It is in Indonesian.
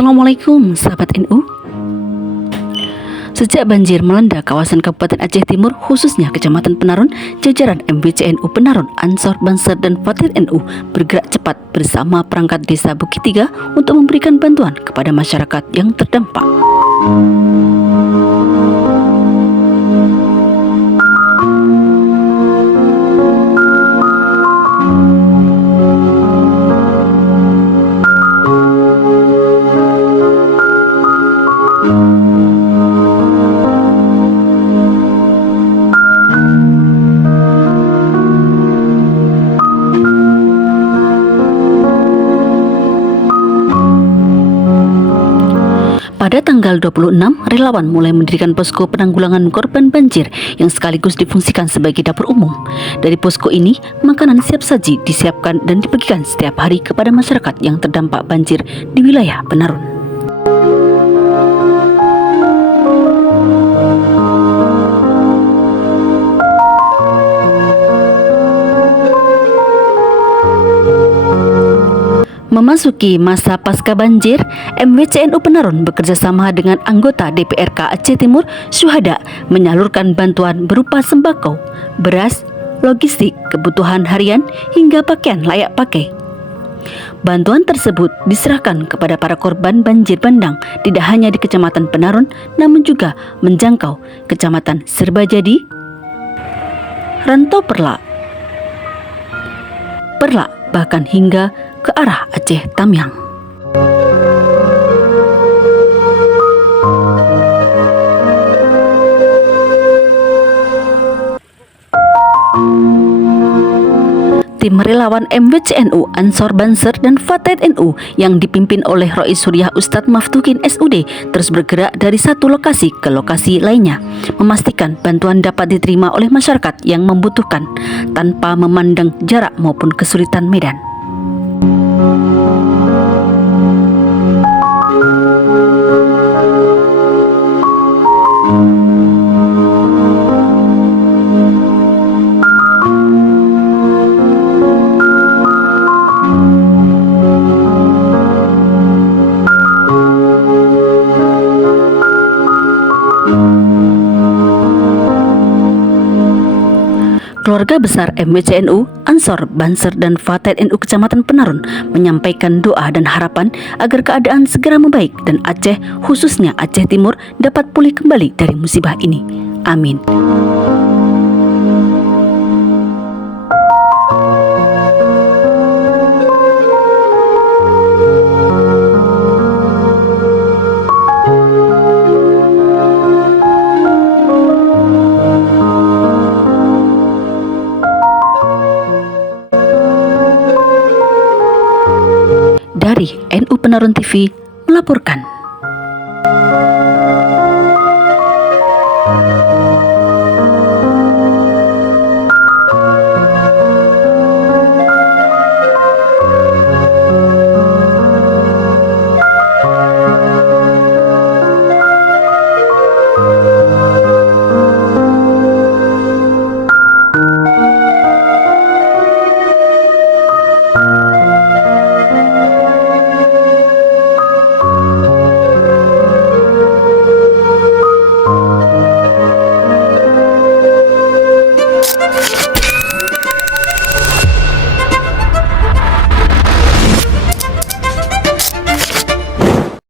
Assalamualaikum sahabat NU. Sejak banjir melanda kawasan Kabupaten Aceh Timur, khususnya Kecamatan Penarun, jajaran MWC NU Penarun, Ansor, Banser, dan Fatid NU bergerak cepat bersama perangkat desa Bukit Tiga untuk memberikan bantuan kepada masyarakat yang terdampak. Pada tanggal 26, relawan mulai mendirikan posko penanggulangan korban banjir yang sekaligus difungsikan sebagai dapur umum. Dari posko ini, makanan siap saji disiapkan dan dibagikan setiap hari kepada masyarakat yang terdampak banjir di wilayah Penarun. Memasuki masa pasca banjir, MWC NU Penarun bekerjasama dengan anggota DPRK Aceh Timur Syuhada menyalurkan bantuan berupa sembako, beras, logistik, kebutuhan harian, hingga pakaian layak pakai. Bantuan tersebut diserahkan kepada para korban banjir bandang tidak hanya di Kecamatan Penarun, namun juga menjangkau Kecamatan Serbajadi, Rantau Perlak, bahkan hingga ke arah Aceh Tamiang. Tim relawan MWC NU, Ansor, Banser, dan Fatid NU yang dipimpin oleh Rois Suriah Ustadz Maftukin SUD terus bergerak dari satu lokasi ke lokasi lainnya, memastikan bantuan dapat diterima oleh masyarakat yang membutuhkan tanpa memandang jarak maupun kesulitan medan. Keluarga besar MWC NU, Ansor, Banser, dan Fatid NU Kecamatan Penarun menyampaikan doa dan harapan agar keadaan segera membaik dan Aceh, khususnya Aceh Timur, dapat pulih kembali dari musibah ini. Amin. Dari NU Penarun TV melaporkan.